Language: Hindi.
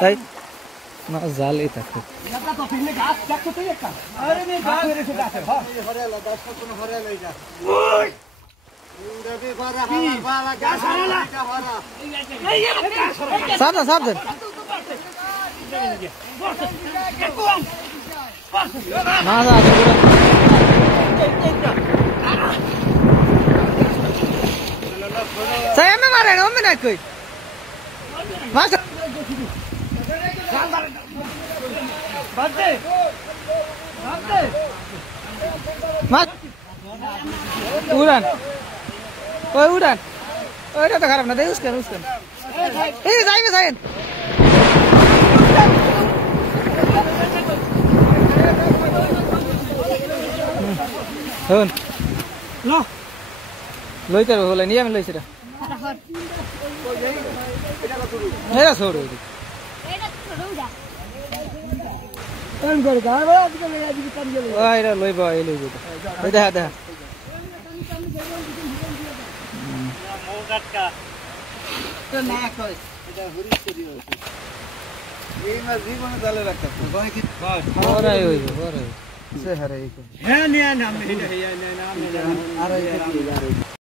তাই না জাল এটা তো এটা তো পিছনে গাছ দেখো তো একটা আরে মে গাছ মেরে সেটা আছে হ্যাঁ হরেলা 10 কোন হরেলা এটা ওই উড়াবে বারা হালা বালা গাছ হালা এটা ভরা এই সাবধান সাবধান না না saya memang ada ngomong nak koi, masa, mas, udan, oh udan, oh itu tak harap nanti uskan, ini saya, Hơn. Lo. Lôi tới rồi lại niêm lôi xí đó. Này là sổ rồi. Ăn gọi cả đó, cái này gì cần gì. Ôi đó lôi bò lôi bò. Đây đây đây. Mô gắt cả. Cái này coi. Cái huri se đi rồi. ये मैं जीवन में डाले रखता हूँ। कोई की बात। हो रहा है। से हरे को। है नहीं नाम नहीं है नाम नहीं। आ रहा है।